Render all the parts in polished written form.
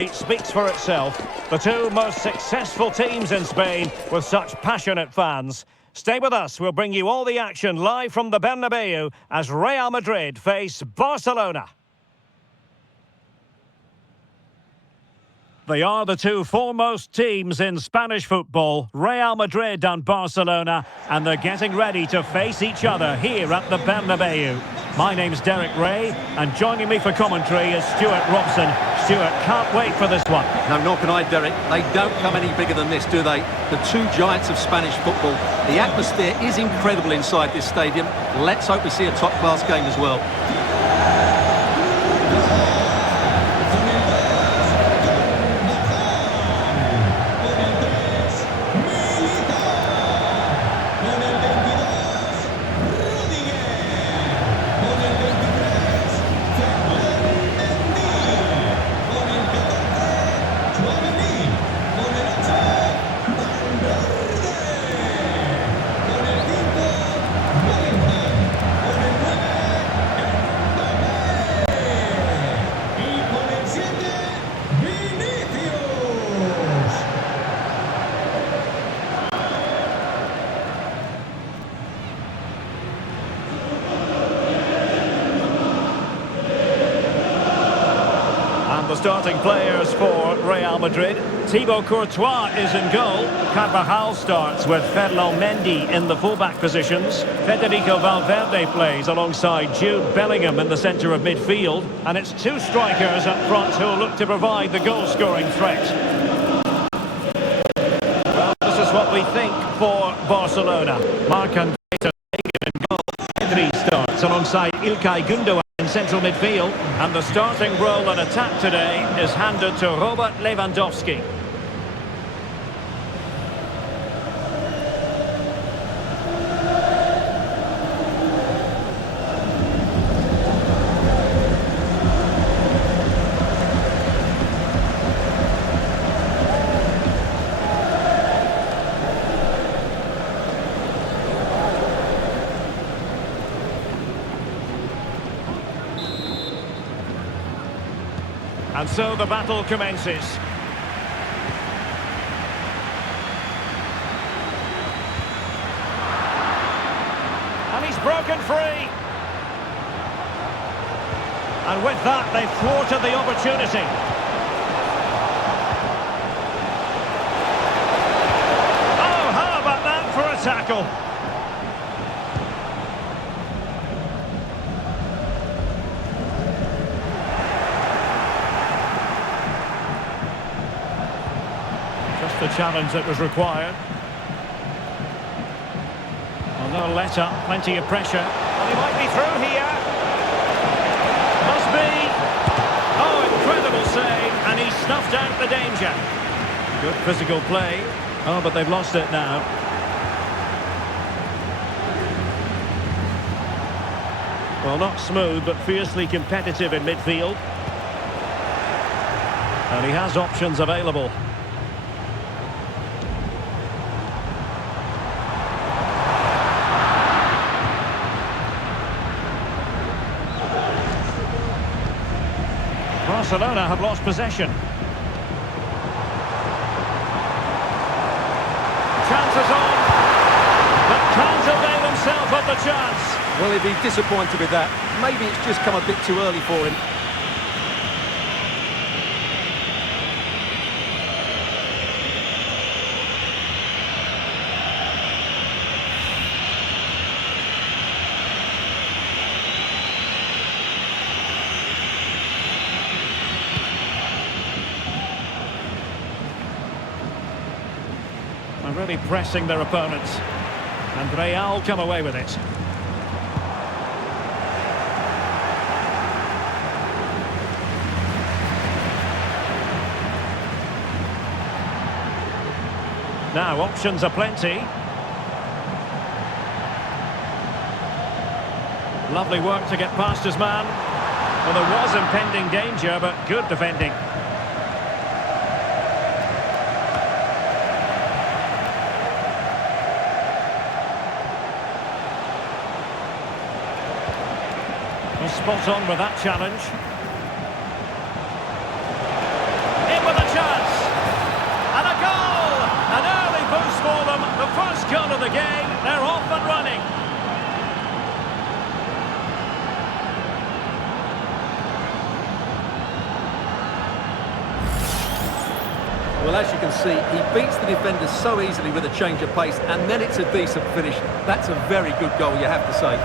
It speaks for itself. The two most successful teams in Spain with such passionate fans. Stay with us, we'll bring you all the action live from the Bernabeu as Real Madrid face Barcelona. They are the two foremost teams in Spanish football, Real Madrid and Barcelona, and they're getting ready to face each other here at the Bernabeu. My name's Derek Ray, and joining me for commentary is Stuart Robson. Stuart, can't wait for this one. No, nor can I, Derek. They don't come any bigger than this, do they? The two giants of Spanish football. The atmosphere is incredible inside this stadium. Let's hope we see a top-class game as well. The starting players for Real Madrid. Thibaut Courtois is in goal. Carvajal starts with Ferland Mendy in the fullback positions. Federico Valverde plays alongside Jude Bellingham in the centre of midfield. And it's two strikers up front who look to provide the goal-scoring threat. Well, this is what we think for Barcelona. Marc-André ter Stegen in goal. Pedri starts alongside Ilkay Gundogan in central midfield, and the starting role in attack today is handed to Robert Lewandowski. And so the battle commences. And he's broken free. And with that, they've thwarted the opportunity. Oh, how about that for a tackle? The challenge that was required. Well, no let up, plenty of pressure. Well, he might be through here. Must be. Oh, incredible save, and he snuffed out the danger. Good physical play. Oh, but they've lost it now. Well, not smooth, but fiercely competitive in midfield. And he has options available. Barcelona have lost possession. Chances on, but can't avail himself of the chance. Well, he'd be disappointed with that. Maybe it's just come a bit too early for him. Really pressing their opponents, and Real come away with it. Now options are plenty. Lovely work to get past his man. Well, there was impending danger, but good defending. Spot on with that challenge. Well, as you can see, he beats the defenders so easily with a change of pace, and then it's a decent finish. That's a very good goal, you have to say.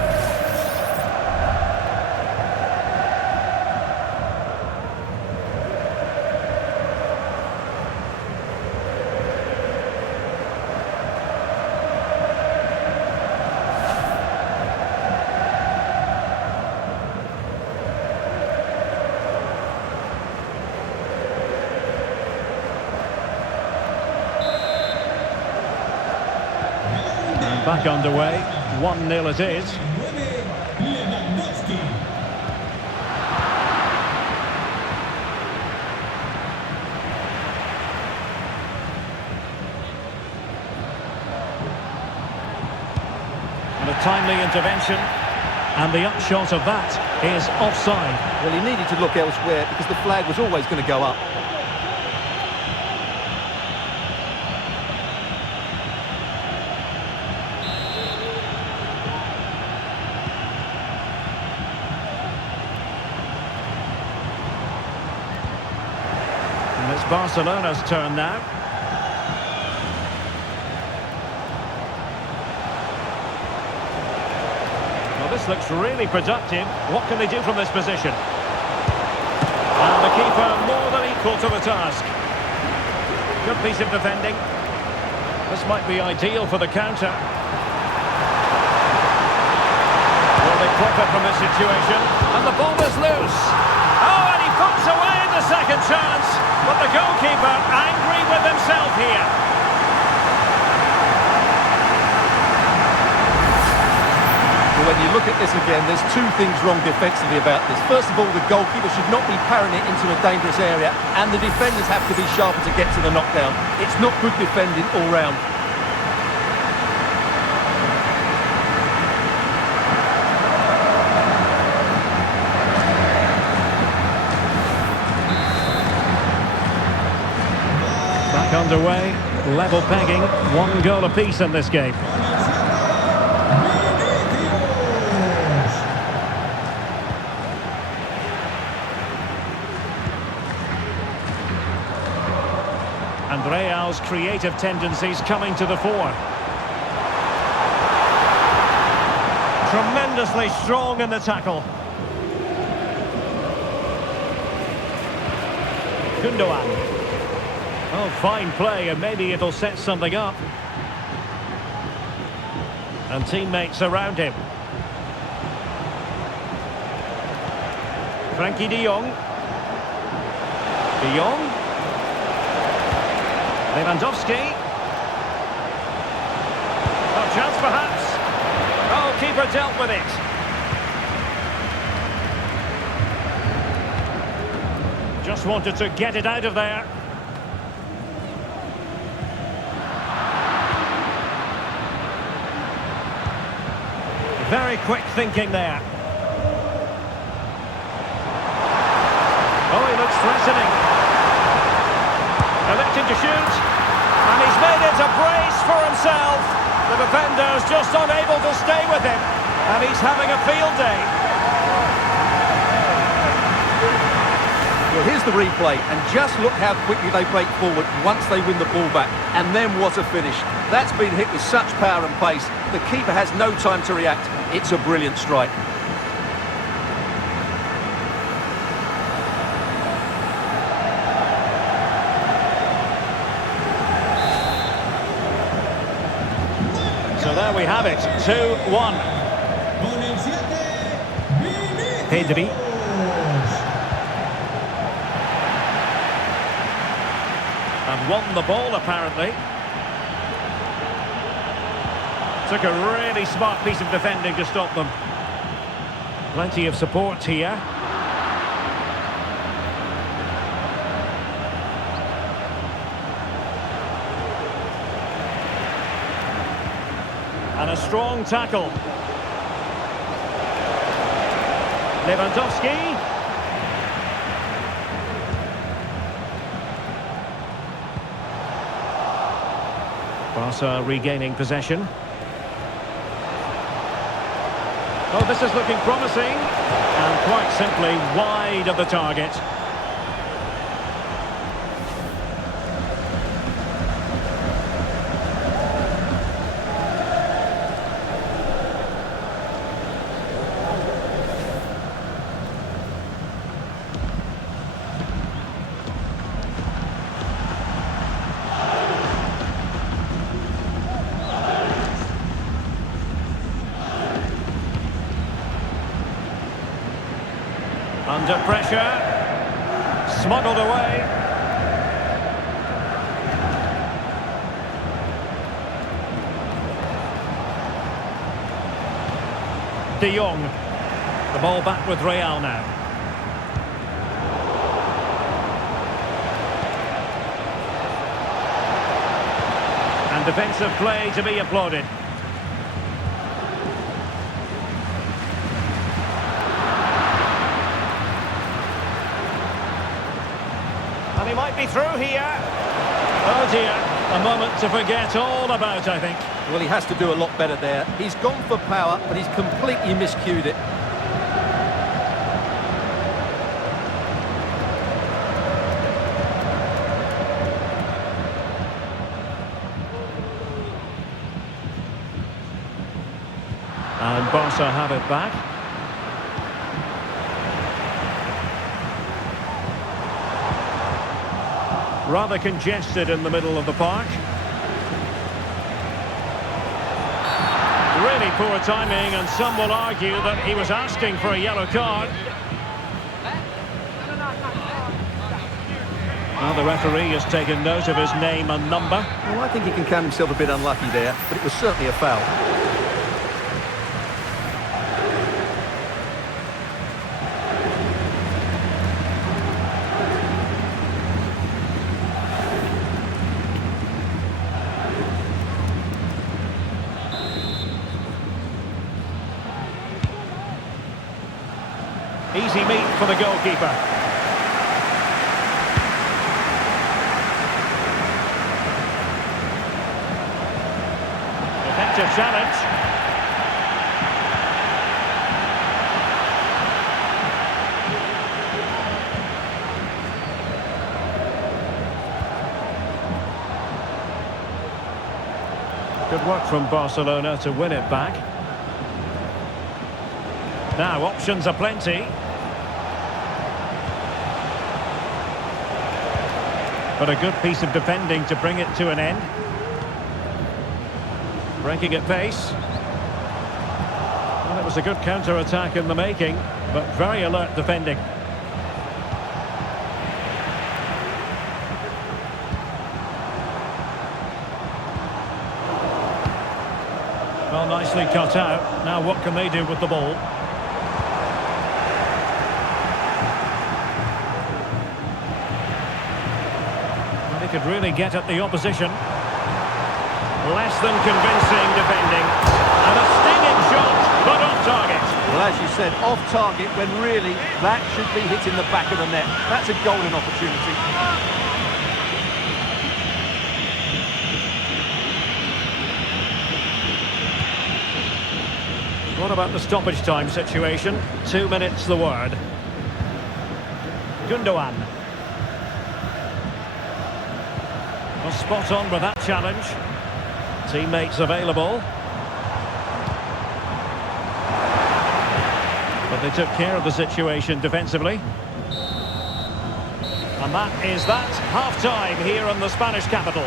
Back underway, 1-0 it is. And a timely intervention, and the upshot of that is offside. Well, he needed to look elsewhere because the flag was always going to go up. And it's Barcelona's turn now. Well, this looks really productive. What can they do from this position? And the keeper more than equal to the task. Good piece of defending. This might be ideal for the counter. Will they profit from this situation? And the ball is loose. Oh, and he puts away the second chance. But the goalkeeper angry with himself here. Well, when you look at this again, there's two things wrong defensively about this. First of all, the goalkeeper should not be parrying it into a dangerous area, and the defenders have to be sharper to get to the knockdown. It's not good defending all round. Back underway, level pegging, 1 goal apiece in this game. And Real's creative tendencies coming to the fore. Tremendously strong in the tackle. Gundogan. Oh, fine play, and maybe it'll set something up. And teammates around him. Frankie de Jong. De Jong. Lewandowski. A chance perhaps. Oh, keeper dealt with it. Just wanted to get it out of there. Very quick thinking there. Oh, he looks threatening. Elected to shoot. And he's made it a brace for himself. The defender's just unable to stay with him. And he's having a field day. Well, here's the replay, and just look how quickly they break forward once they win the ball back. And then what a finish. That's been hit with such power and pace. The keeper has no time to react. It's a brilliant strike. So there we have it, 2-1. Pedri. And won the ball, apparently. Took a really smart piece of defending to stop them. Plenty of support here. And a strong tackle. Lewandowski. Barca regaining possession. Oh, this is looking promising. And quite simply wide of the target. Under pressure. Smuggled away. De Jong. The ball back with Real now. And defensive play to be applauded. And he might be through here. Oh dear, a moment to forget all about, I think. Well, he has to do a lot better there. He's gone for power, but he's completely miscued it. And Barca have it back. Rather congested in the middle of the park. Really poor timing, and some will argue that he was asking for a yellow card. Now the referee has taken note of his name and number. Well, I think he can count himself a bit unlucky there, but it was certainly a foul. Easy meat for the goalkeeper. Effective challenge. Good work from Barcelona to win it back. Now options are plenty. But a good piece of defending to bring it to an end. Breaking at pace. Well, it was a good counter-attack in the making, but very alert defending. Well, nicely cut out. Now what can they do with the ball? Could really get at the opposition. Less than convincing defending. And a stinging shot, but off target. Well, as you said, off target when really that should be hitting the back of the net. That's a golden opportunity. What about the stoppage time situation? 2 minutes the word. Gundogan. Well, spot on with that challenge. Teammates available. But they took care of the situation defensively. And that is that. Half-time here in the Spanish capital.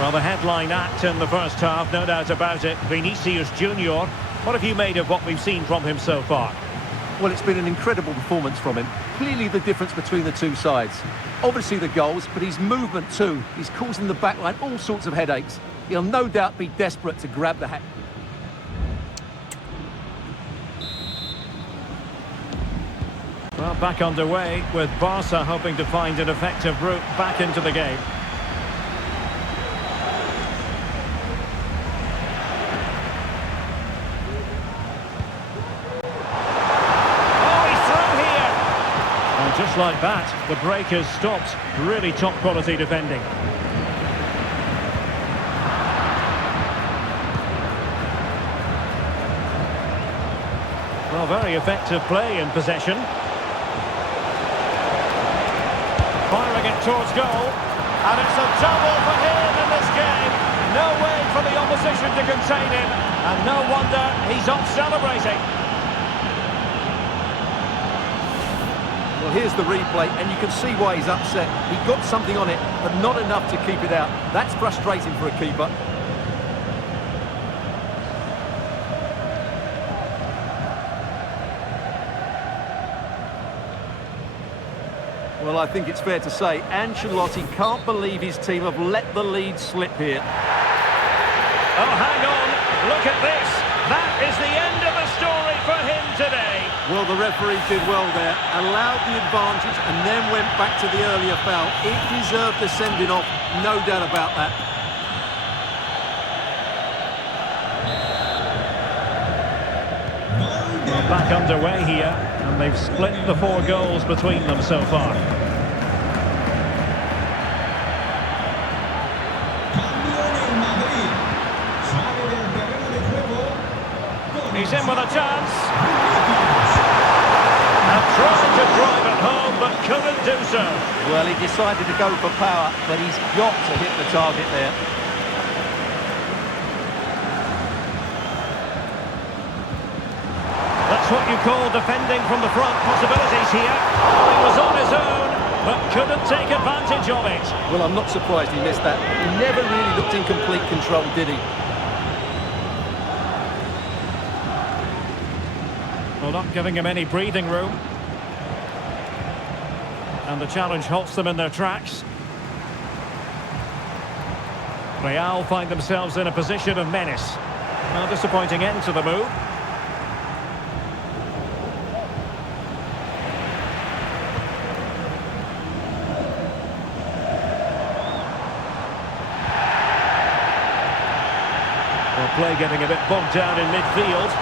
Well, the headline act in the first half, no doubt about it. Vinicius Junior. What have you made of what we've seen from him so far? Well, it's been an incredible performance from him. Clearly the difference between the two sides. Obviously the goals, but his movement too. He's causing the backline all sorts of headaches. He'll no doubt be desperate to grab the hat. Well, back underway with Barca hoping to find an effective route back into the game. Just like that, the break has stopped. Really top quality defending. Well, very effective play in possession. Firing it towards goal. And it's a double for him in this game. No way for the opposition to contain him. And no wonder he's off celebrating. Well, here's the replay, and you can see why he's upset. He got something on it, but not enough to keep it out. That's frustrating for a keeper. Well, I think it's fair to say Ancelotti can't believe his team have let the lead slip here. Oh, hang on. Look at this. That is the end of the story for him today. Well, the referee did well there, allowed the advantage and then went back to the earlier foul. It deserved the sending off, no doubt about that. Well, back underway here, and they've split the 4 goals between them so far. He's in with a chance. And tried to drive it home, but couldn't do so. Well, he decided to go for power, but he's got to hit the target there. That's what you call defending from the front. Possibilities here. Oh, he was on his own, but couldn't take advantage of it. Well, I'm not surprised he missed that. He never really looked in complete control, did he? Well, not giving him any breathing room. And the challenge halts them in their tracks. Real find themselves in a position of menace. A disappointing end to the move. Well, play getting a bit bogged down in midfield.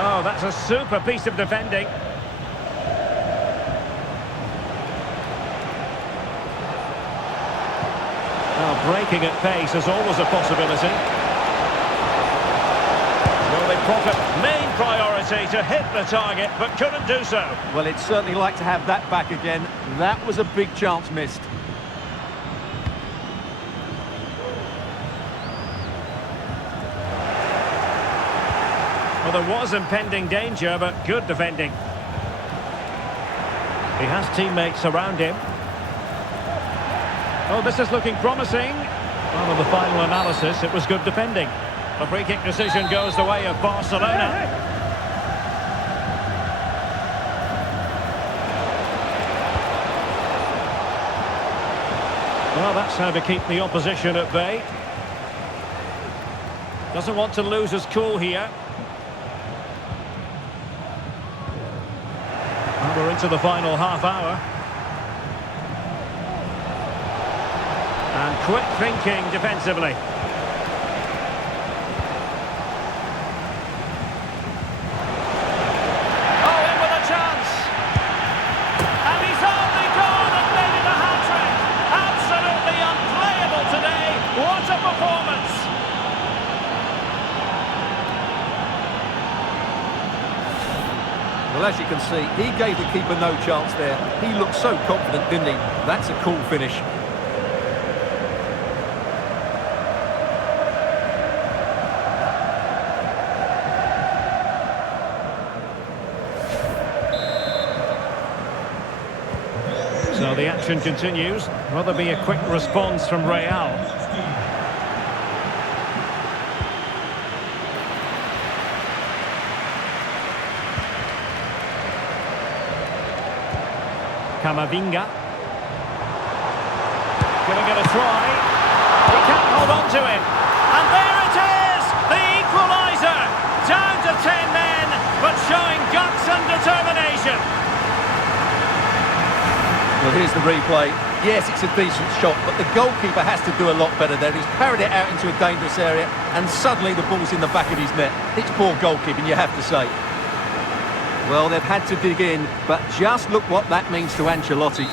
Oh, that's a super piece of defending. Well, breaking at pace is always a possibility. Well, they profit. Main priority to hit the target, but couldn't do so. Well, it'd certainly like to have that back again. That was a big chance missed. Well, there was impending danger, but good defending. He has teammates around him. Oh, this is looking promising. Well, in the final analysis, it was good defending. The free-kick decision goes the way of Barcelona. Well, that's how to keep the opposition at bay. Doesn't want to lose his cool here. And we're into the final half hour. And quick thinking defensively. Oh, in with a chance. And he's only gone and made it a hat-trick. Absolutely unplayable today. What a performance. Well, as you can see, he gave the keeper no chance there. He looked so confident, didn't he? That's a cool finish. So the action continues. Will there be a quick response from Real? Camavinga. Giving it a try. He can't hold on to it. And there it is! The equaliser! Down to 10 men, but showing guts and determination. Well, here's the replay. Yes, it's a decent shot, but the goalkeeper has to do a lot better there. He's carried it out into a dangerous area, and suddenly the ball's in the back of his net. It's poor goalkeeping, you have to say. Well, they've had to dig in, but just look what that means to Ancelotti.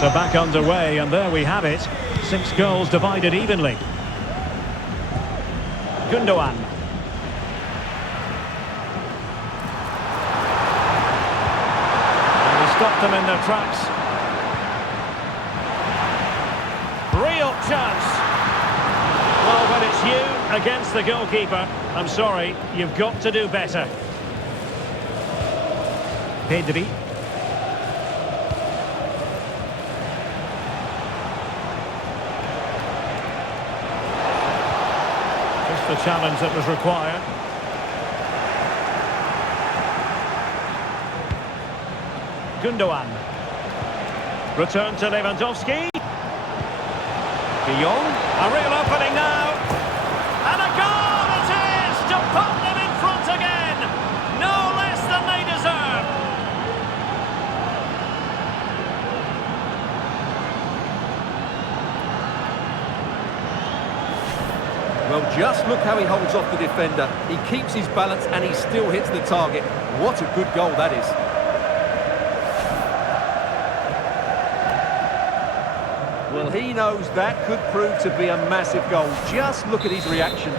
So back underway, and there we have it. 6 goals divided evenly. Gundogan. And he stopped them in their tracks. Real chance. Well, when it's you against the goalkeeper, I'm sorry, you've got to do better. Pedri. Just the challenge that was required. Gundogan. Return to Lewandowski. De Jong. A real opening now. And a goal it is to put them in front again. No less than they deserve. Well, just look how he holds off the defender. He keeps his balance and he still hits the target. What a good goal that is. Well, he knows that could prove to be a massive goal. Just look at his reaction.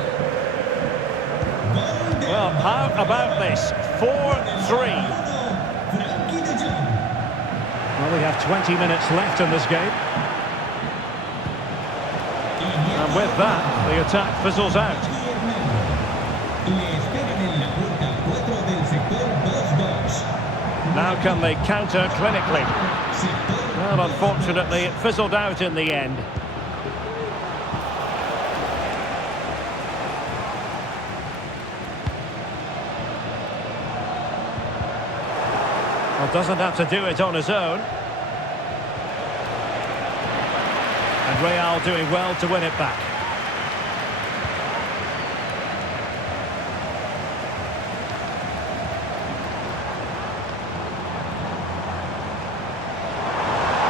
Well, how about this? 4-3. Well, we have 20 minutes left in this game. And with that, the attack fizzles out. Now can they counter clinically? Well, unfortunately, it fizzled out in the end. Well, doesn't have to do it on his own. And Real doing well to win it back.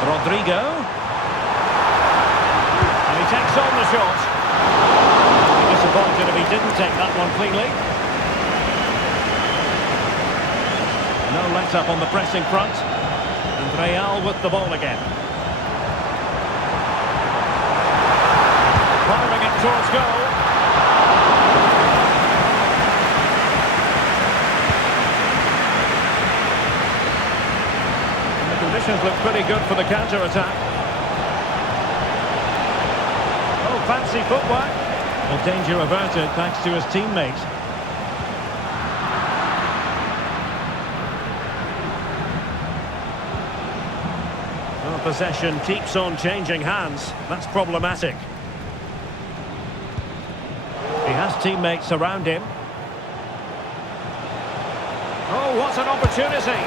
Rodrigo. And he takes on the shot. Disappointed if he didn't take that one cleanly. No let-up on the pressing front. And Real with the ball again. Firing it towards goal. And the conditions look pretty good for the counter-attack. Oh, fancy footwork. Well, danger averted thanks to his teammate. Well, possession keeps on changing hands. That's problematic. He has teammates around him. Oh, what an opportunity.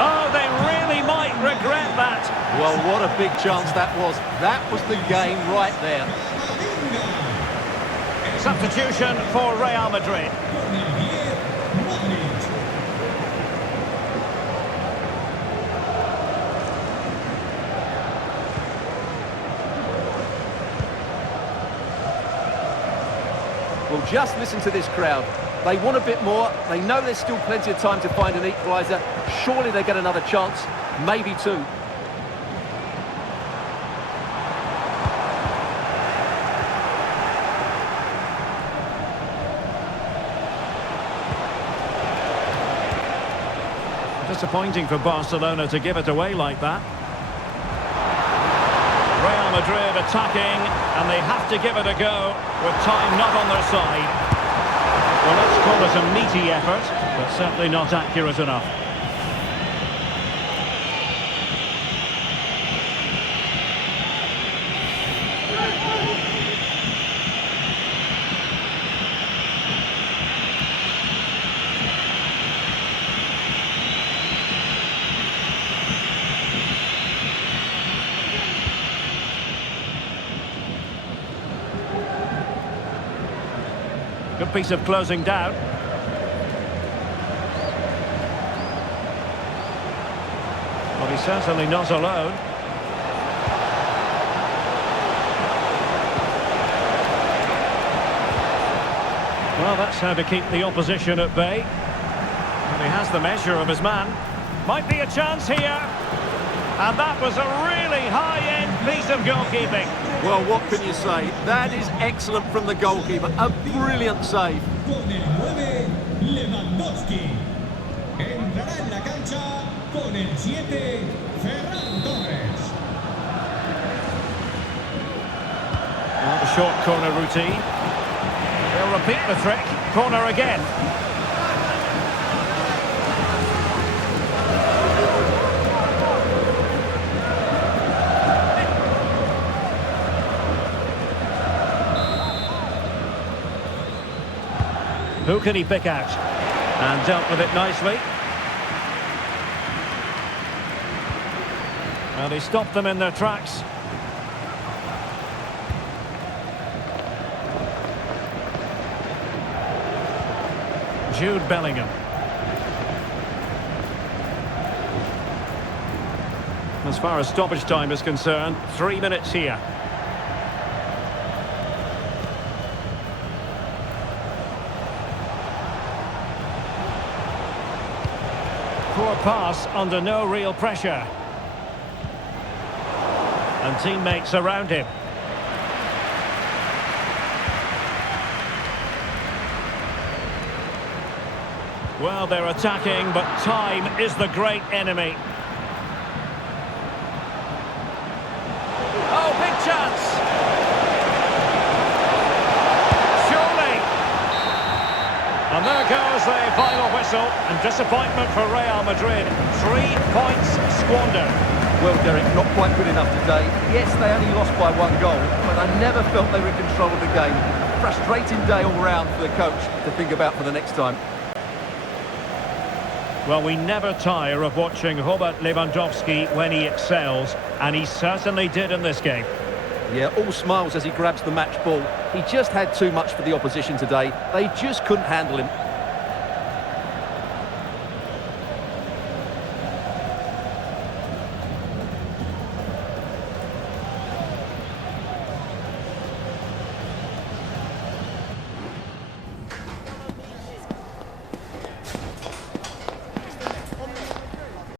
Oh, they really might regret that. Well, what a big chance that was. That was the game right there. Substitution for Real Madrid. Well, just listen to this crowd. They want a bit more. They know there's still plenty of time to find an equaliser. Surely they get another chance, maybe two. Disappointing for Barcelona to give it away like that. Real Madrid attacking, and they have to give it a go with time not on their side. Well, let's call it a meaty effort, but certainly not accurate enough. Good piece of closing down. Well, he's certainly not alone. Well, that's how to keep the opposition at bay. And he has the measure of his man. Might be a chance here. And that was a really high-end piece of goalkeeping. Well, what can you say? That is excellent from the goalkeeper. A brilliant save. Con el 9, Lewandowski. Entrará en la cancha con el 7, Ferran Torres. Well, the short corner routine. They'll repeat the trick. Corner again. Who can he pick out? And dealt with it nicely. And he stopped them in their tracks. Jude Bellingham. As far as stoppage time is concerned, 3 minutes here. Poor pass under no real pressure. And teammates around him. Well, they're attacking, but time is the great enemy. Oh, big chance! Surely! And there goes the final whistle, and disappointment for Real Madrid. 3 points squandered. Well, Derek, not quite good enough today. Yes, they only lost by 1 goal, but I never felt they were in control of the game. Frustrating day all round for the coach to think about for the next time. Well, we never tire of watching Robert Lewandowski when he excels, and he certainly did in this game. Yeah, all smiles as he grabs the match ball. He just had too much for the opposition today. They just couldn't handle him.